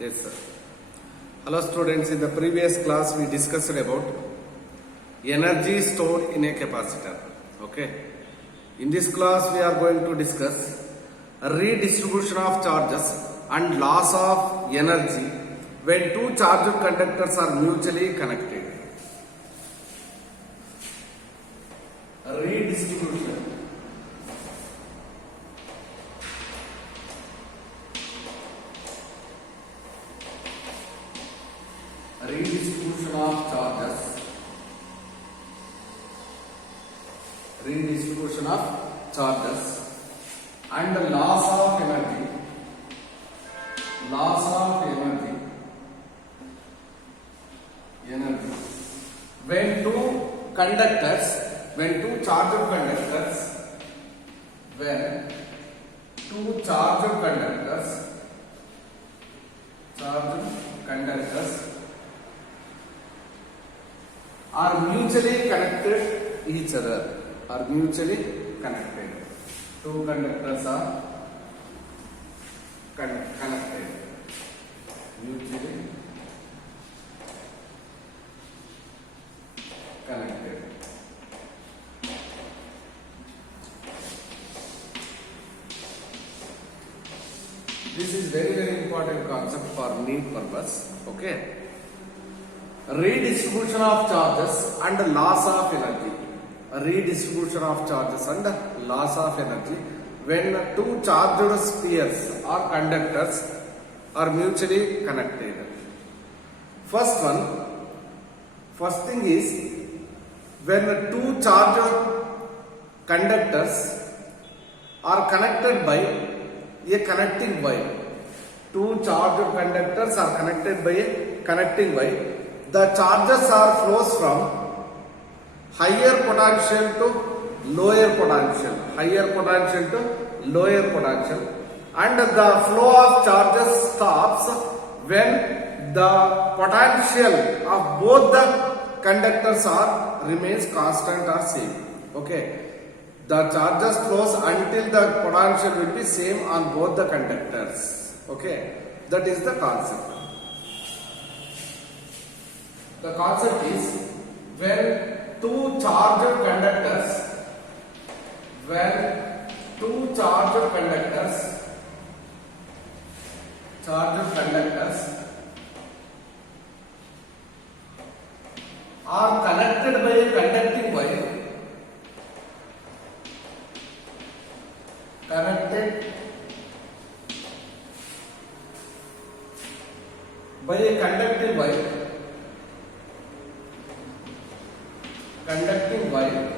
Yes, sir. Hello students, in the previous class we discussed about energy stored in a capacitor. Okay. In this class we are going to discuss redistribution of charges and loss of energy when two charged conductors are mutually connected. Redistribution. Redistribution of charges. Redistribution of charges and the loss of energy. Loss of energy. Energy. When two conductors, when two charged conductors, when two charged conductors are mutually connected each other, are mutually connected. Two conductors are connected, mutually connected. This is very important concept for need purpose. Okay. Redistribution of charges and loss of energy. Redistribution of charges and loss of energy when two charged spheres or conductors are mutually connected. First thing is when two charged conductors are connected by a connecting wire. Two charged conductors are connected by a connecting wire. The charges are flows from higher potential to lower potential, higher potential to lower potential, and the flow of charges stops when the potential of both the conductors are remains constant or same. Okay, the charges flows until the potential will be same on both the conductors. Okay, that is the concept. The concept is when two charged conductors are connected by a conducting wire, connected by a conducting wire,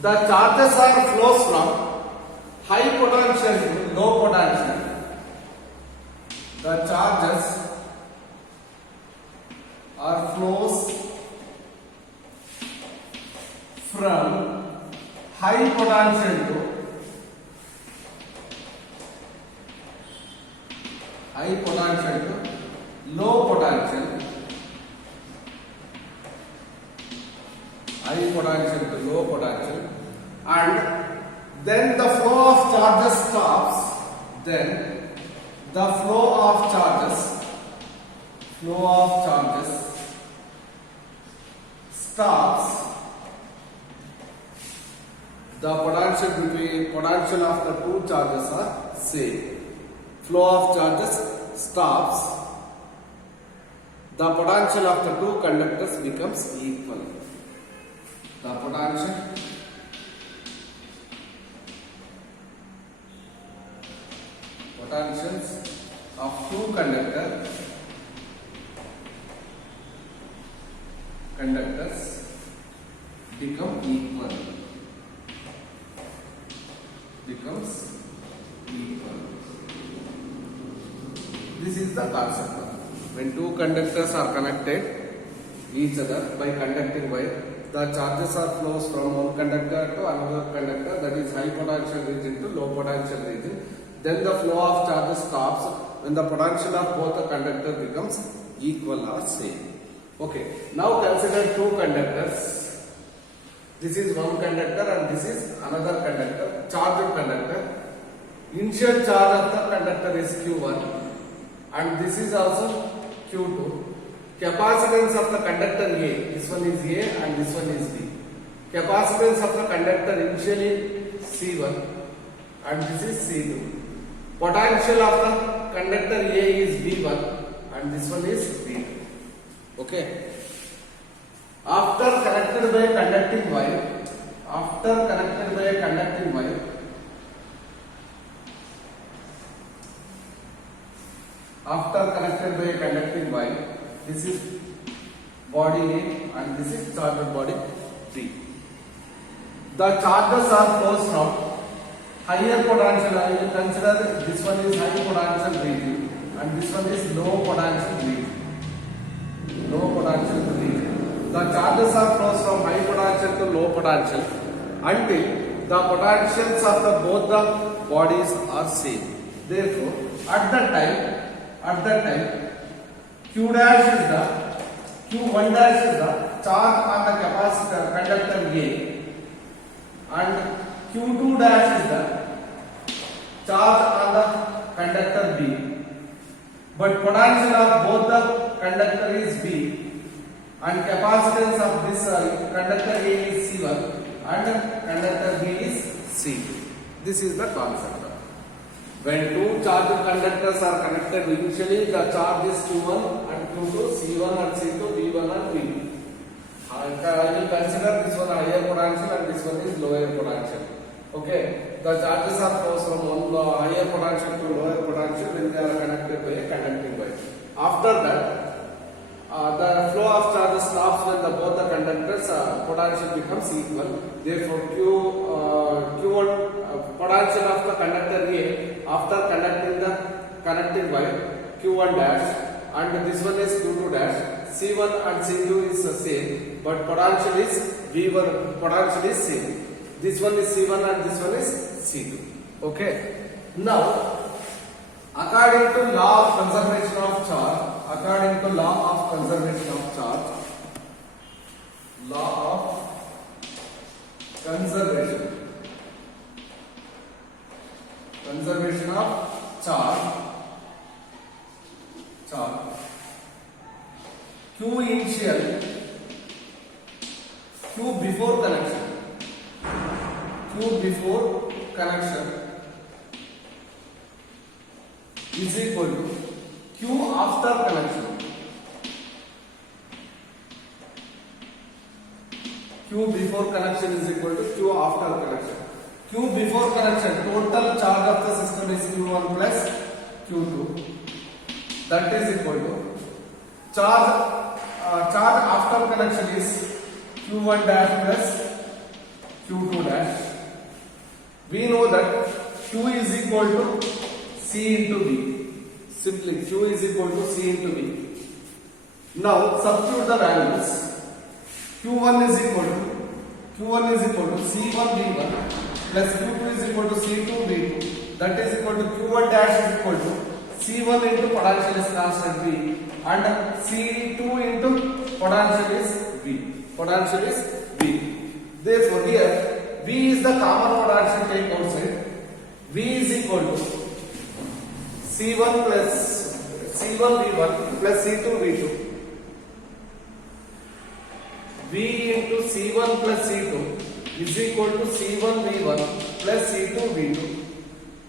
the charges are flows from high potential to low potential. The charges are flows from high potential to low potential. High potential to low potential, and then the flow of charges stops. Then the flow of charges stops. The potential of the two charges are same. Flow of charges stops. The potential of the two conductors becomes equal. The potentials of two conductors become equal. This is the concept. When two conductors are connected each other by conducting wire, the charges are flows from one conductor to another conductor, that is high potential region to low potential region. Then the flow of charges stops when the potential of both the conductor becomes equal or same. Okay, now consider two conductors. This is one conductor and this is another conductor, charged conductor. Initial charge of the conductor is Q1 and this is also Q2. Capacitance of the conductor A, this one is A and this one is B. Capacitance of the conductor initially C1 and this is C2. Potential of the conductor A is V1 and this one is V2. Okay. After connected by a conducting wire, this is body A and this is charged body B. The charges are closed from higher potential. I will consider this one is high potential region and this one is low potential region. The charges are closed from high potential to low potential until the potentials of both the bodies are same. Therefore, at that time, Q1 dash is the charge on the capacitor conductor A and Q2 dash is the charge on the conductor B. But potential of both the conductor is B and capacitance of this conductor A is C1 and conductor B is C. This is the concept. When two charged conductors are connected initially, the charge is Q1 and Q2, C1 and C2, V1 and V2. I will consider this one higher potential and this one is lower potential. Okay, the charges are flows from one higher potential to lower potential when they are connected by a conducting wire. After that, the flow of charges stops when both the conductors potential becomes equal. Therefore, Q1 potential of the conductor A after conducting the connecting wire Q1 dash and this one is Q2 dash. C1 and C2 is the same, but potential is V1. Potential is same. This one is C1 and this one is C2. Okay. Now, according to law of conservation of charge, conservation of charge, Q initial, Q before connection is equal to Q after connection. Q before connection is equal to Q after connection. Q before connection, total charge of the system is Q1 plus Q2. That is equal to charge after connection is Q1 dash plus Q2 dash. We know that Q is equal to C into V. Simply Q is equal to C into V. Now substitute the values. Q1 is equal to C1 V1 plus Q2 is equal to C2 V2. That is equal to Q1 dash is equal to C1 into potential is constant V and C2 into potential is V. Therefore here V is the common potential take outside. V is equal to C1 V1 plus C2 V2. V into C1 plus C2 is equal to C1 V1 plus C2 V2.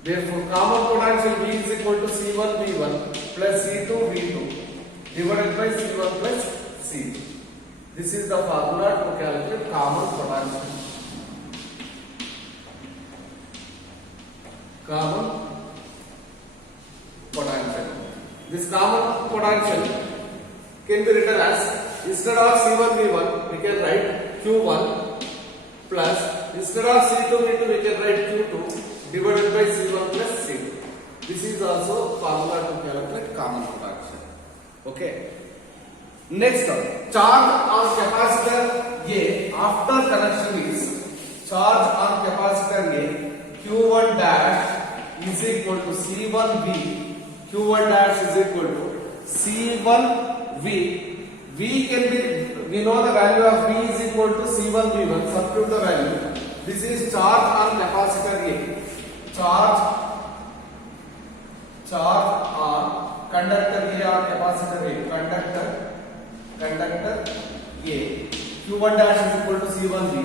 Therefore, common potential V is equal to C1 V1 plus C2 V2 divided by C1 plus C2. This is the formula to calculate common potential. This common potential can be written as, instead of C1 V1 we can write Q1 plus, instead of C2 V2 we can write Q2 divided by C1 plus C2. This is also formula to calculate common potential. Okay. Next one, charge on capacitor A after connection is, charge on capacitor A Q1 dash is equal to C1 V. Q1 dash is equal to C1 V. V can be, we know the value of V is equal to C1 V1. Substitute the value. This is charge on capacitor A. Charge on conductor A or capacitor A, conductor A, Q1 dash is equal to C1V.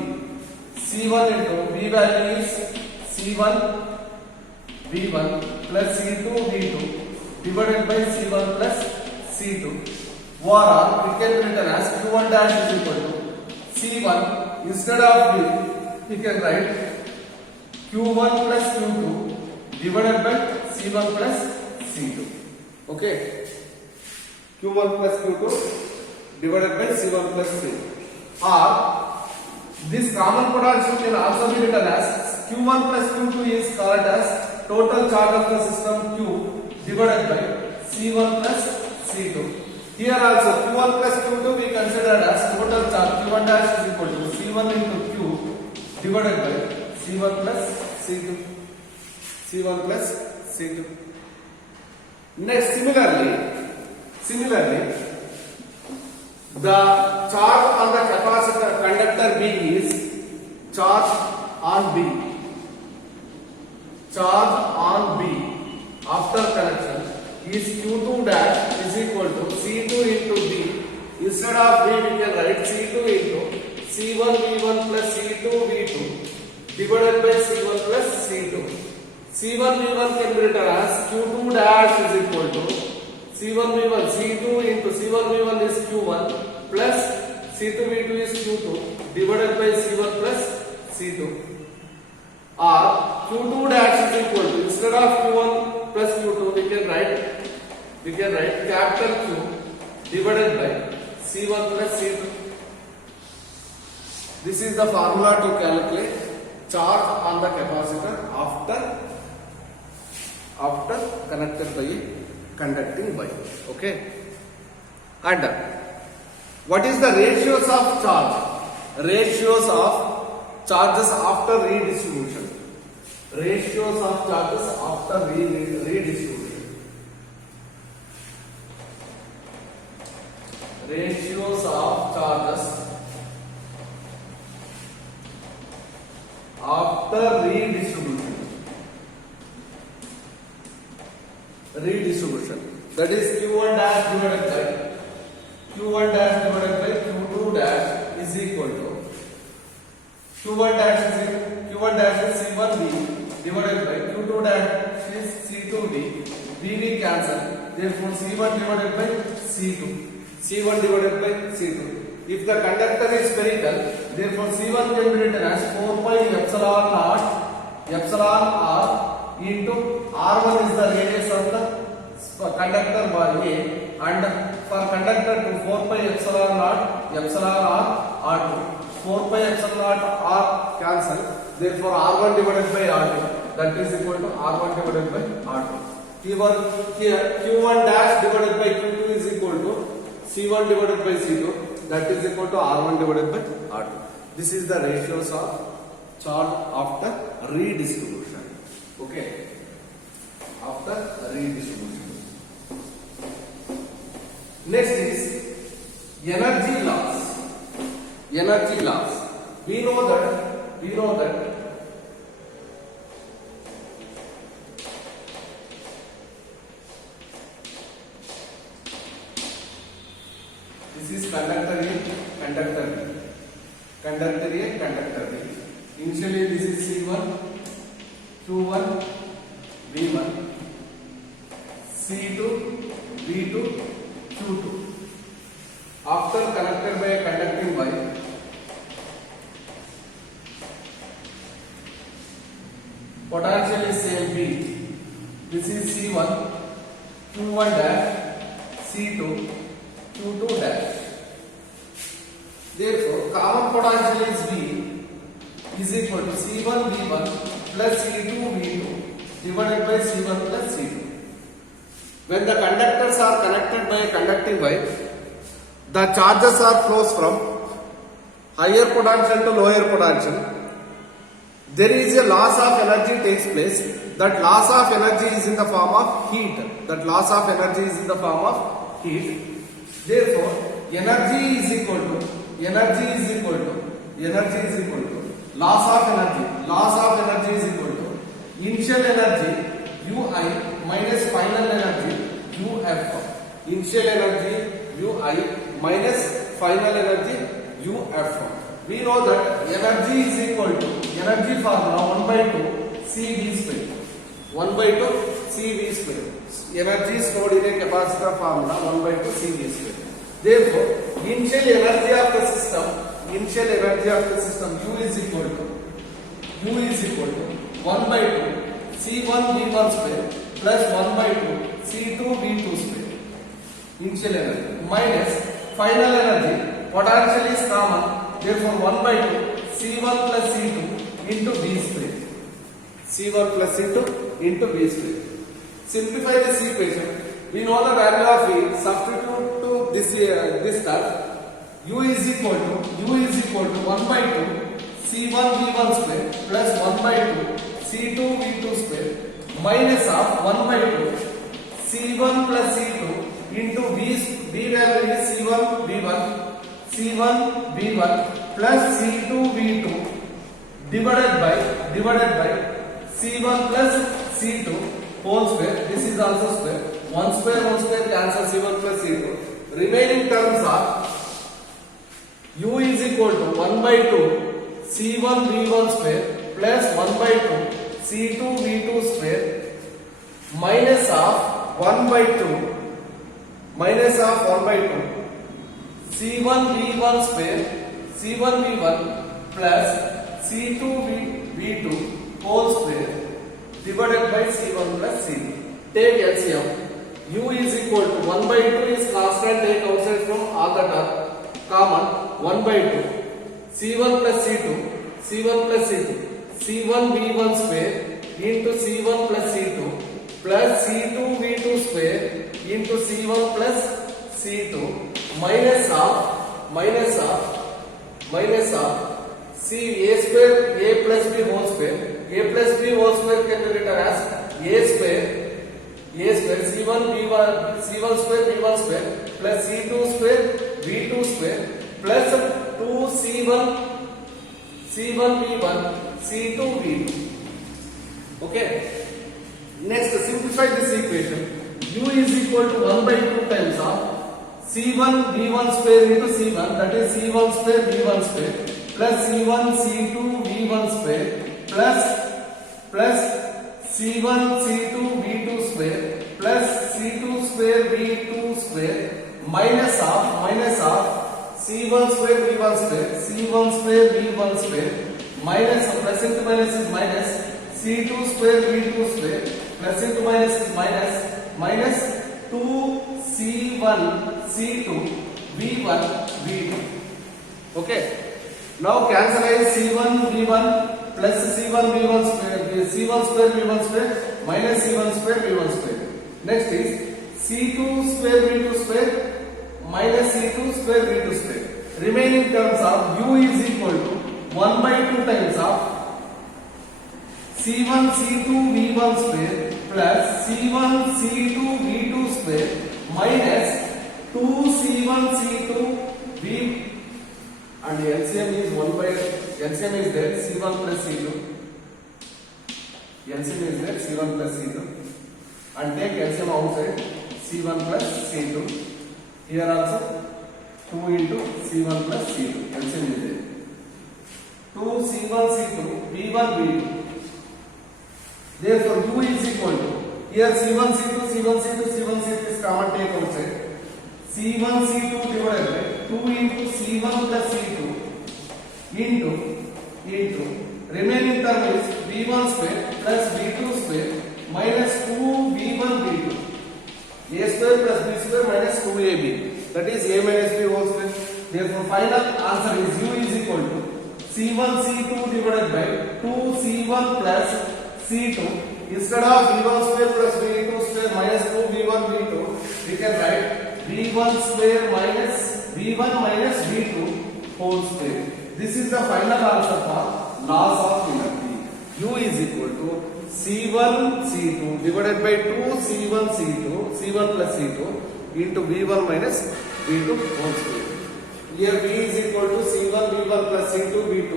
C1 into V value is C1 V1 plus C2 V2 divided by C1 plus C2. Or we can written as Q1 dash is equal to C1 instead of V, we can write Q1 plus Q2 divided by C1 plus C2. Okay, Q1 plus Q2 divided by C1 plus C2. Or this common potential can also be written as Q1 plus Q2 is called as total charge of the system Q divided by C1 plus C2. Here also Q1 plus Q2 we consider as total charge Q1 dash is equal to C1 into Q divided by C1 plus C2. C1 plus C2. Next, similarly, the charge on the capacitor conductor B is charge on B. Charge on B after connection is Q2 dash is equal to C2 into B. Instead of B, we can write C2 into C1 V1 plus C2 V2 divided by C1 plus C2. C1 V1 can be written as Q2 dash is equal to C1 V1, C2 into C1 V1 is Q1 plus C2 V2 is Q2 divided by C1 plus C2. Or Q2 dash is equal to, instead of Q1 plus Q2 we can write capital Q divided by C1 plus C2. This is the formula to calculate charge on the capacitor after connected by a conducting wire. Okay, and what is the ratios of charge? Ratios of charges after redistribution. Ratios of charges after redistribution. Ratios of charges after redistribution. That is Q1 dash divided by Q2 dash is equal to Q1 dash is C1V divided by Q2 dash is C2V. V cancel. Therefore C1 divided by C2. C1 divided by C2. If the conductor is spherical, therefore C1 can be written as 4 pi epsilon r into R1 is the radius of the conductor by A, and for conductor to 4 pi epsilon r R2. 4 pi epsilon r cancel. Therefore R1 divided by R2, that is equal to R1 divided by R2. Here Q1 dash divided by Q2 is equal to C1 divided by C2, that is equal to R1 divided by R2. This is the ratios of charge after redistribution. Okay, after redistribution. Next is energy loss. Energy loss. We know that this is conductor A, conductor B. Conductor A, conductor B. Initially this is C1, Q1, V1, C2, V2, Q2. After connected by a conducting wire, potential is same V. This is C1, Q1 dash, C2, Q2 dash. Therefore, common potential is V is equal to C1 V1 plus C2 V2 divided by C1 plus C2. When the conductors are connected by a conducting wire, the charges are flows from higher potential to lower potential. There is a loss of energy takes place. That loss of energy is in the form of heat. Therefore, energy is equal to loss of energy. Loss of energy is equal to initial energy Ui minus final energy Uf UF1. Initial energy Ui minus final energy UF1. We know that energy is equal to energy formula 1 by 2 CV square. 1 by 2 CV square. Energy stored in a capacitor formula 1 by 2 CV square. Therefore, initial energy of the system U is equal to 1 by 2 C1 V1 square plus 1 by 2 C2 V2 square. Initial energy minus final energy. Potential is common. Therefore, 1 by 2 C1 plus C2 into V square. C1 plus C2 into V square. Simplify this equation. We know the value of V. Substitute to this term. U is equal to 1 by 2 C1 V1 square plus 1 by 2 C2 V2 square minus of 1 by 2 C1 plus C2 into V value is C1 V1 plus C2 V2 divided by C1 plus C2 whole square. This is also square. 1 square cancel C1 plus C2. Remaining terms are U is equal to 1 by 2 C1 V1 square plus 1 by 2 C2 V2 square minus of 1 by 2 C1 V1 square C1 V1 plus C2 V2 whole square divided by C1 plus C2. Take LCM. U is equal to 1 by 2 is constant. Take outside from all the term. Common 1 by 2 C1 plus C2 C1 V1 square into C1 plus C2 plus C2 V2 square into C1 plus C2 minus of C A square A plus B whole square. A plus B whole square can be written as A square C1 square V1 square plus C2 square V2 square plus 2 C1 V1 C2 V2. Okay. Next, simplify this equation. U is equal to 1 by 2 times of C1 V1 square into C1, that is C1 square V1 square plus C1 C2 V1 square plus C1 C2 V2 square plus C2 square V2 square minus of C1 square V1 square minus plus into minus is minus C2 square V2 square plus into minus is minus 2 C1 C2 V1 V2. Okay. Now cancelize C1 V1 plus C1 V1 square C1 square V1 square minus C1 square V1 square. Next is C2 square V2 square minus C2 square V2 square. Remaining terms of U is equal to 1 by 2 times of C1 C2 V1 square plus C1 C2 V2 square minus 2 C1 C2 V and LCM is 1 by LCM is there C1 plus C2. LCM is there C1 plus C2 and take LCM outside C1 plus C2. Here also 2 into C1 plus C2. LCM is there. 2 C1 C2 V1 V2. Therefore U is equal to here C1 C2 is common, take outside. C1 C2 divided by 2 into C1 plus C2 into remaining term is V1 square plus V2 square minus 2 V1 V2. A square plus B square minus 2AB. That is A minus B whole square. Therefore final answer is U is equal to C1 C2 divided by 2 C1 plus C2. Instead of V1 square plus V2 square minus 2 V1 V2, we can write V1 square minus V1 minus V2 whole square. This is the final answer for loss of energy. U is equal to C1 C2 divided by 2 C1 plus C2 into V1 minus V2 whole square. Here V is equal to C1 V1 plus C2 V2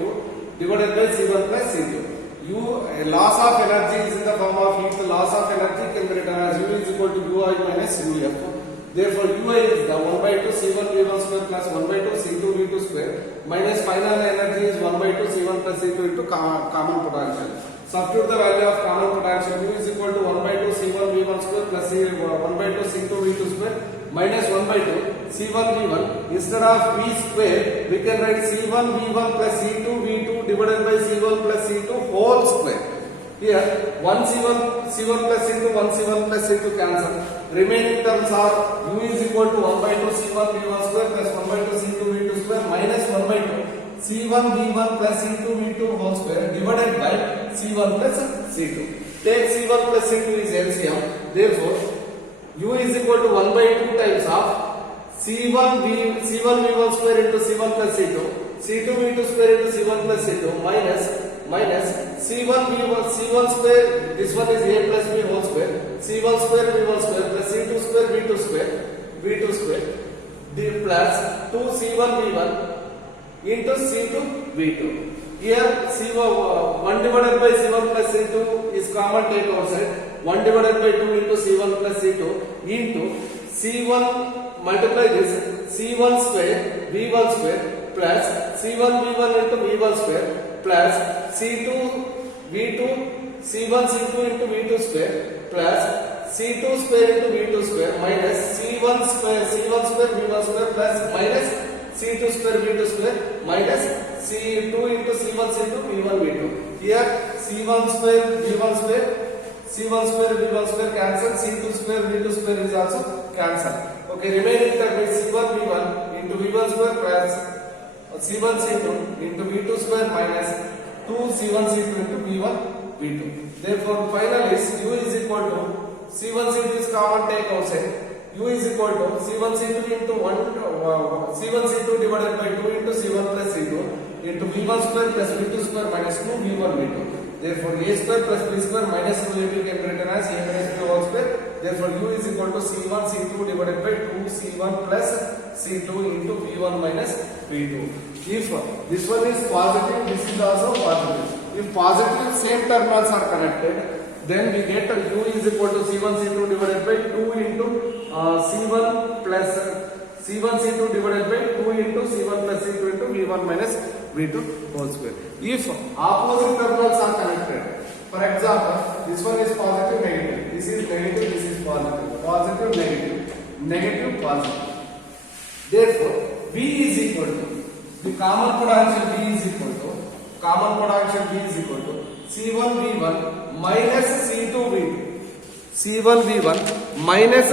divided by C1 plus C2. Loss of energy is in the form of heat. The loss of energy can be written as U is equal to Ui minus minus uf. Therefore, ui is the 1 by 2 C1 V1 square plus 1 by 2 C2 V2 square minus final energy is 1 by 2 C1 plus C2 into common potential. Substitute the value of common potential. U is equal to 1 by 2 C1 V1 square plus 1 by 2 C2 V2 square minus 1 by 2 C1 V1. Instead of V square, we can write C1 V1 plus C2 V2 divided by C1 plus C2 whole square. Here, 1 C1 plus C2, 1 C1 plus C2 cancel. Remaining terms are U is equal to 1 by 2 C1 V1 square plus 1 by 2 C2 V2 square minus 1 by 2 C1 V1 plus C2 V2 whole square divided by C1 plus C2. Take C1 plus C2 is LCM. Therefore, U is equal to 1 by 2 times of C1 V1 square into C1 plus C2, C2 V2 square into C1 plus C2 minus C1 V1 C1 square, this one is A plus B whole square, C1 square V1 square plus C2 square V2 square D plus 2 C1 V1 into C2 V2. Here C1 1 divided by C1 plus C2 is common, take outside. 1 divided by 2 into C1 plus C2 into C1 multiply this C1 square V1 square plus C1 V1 into V1 square plus C2 V2 C1 C2 into V2 square plus C2 square into V2 square minus C1 square V1 square plus minus C2 square V2 square minus C2 into C1 C2 V1 V2. Here C1 square V1 square V1 square cancel, C2 square V2 square is also cancel. Okay, remaining term is C1 V1 into V1 square plus C1 C2 into V2 square minus 2 C1 C2 into V1 V2. Therefore, final is U is equal to C1 C2 is common, take outside. U is equal to C1 C2 into C1 C2 divided by 2 into C1 plus C2 into V1 square plus V2 square minus 2 V1 V2. Therefore, A square plus B square minus 2AB can be written as A minus B whole square. Therefore, U is equal to C1 C2 divided by 2 C1 plus C2 into V1 minus V2. If this one is positive, this is also positive. If positive same terminals are connected, then we get U is equal to C1 C2 divided by 2 into C1 plus C1 C2 divided by 2 into C1 plus C2 into V1 minus V2 whole square. If opposite terminals are connected, for example, this one is positive, negative, this is negative, this is positive, positive, negative, positive. Therefore, V is equal to the common potential V is equal to C1 V1 minus C2 V2. C1 V1 minus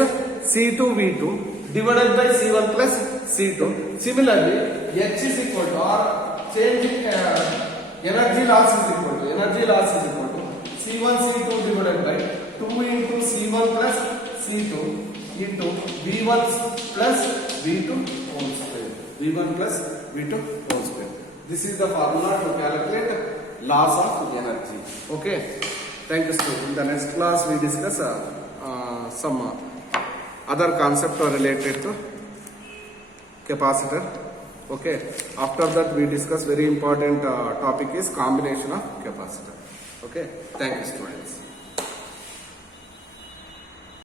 C2 V2 divided by C1 plus C2. Similarly, H is equal to, or changing energy loss is equal to C1 C2 divided by 2 into C1 plus C2 into V1 plus V2 whole square. V1 plus V2 whole square. This is the formula to calculate loss of energy. Okay. Thank you, student. In the next class, we discuss some other concept related to capacitor. Okay. After that, we discuss very important topic is combination of capacitor. Okay. Thank you, students.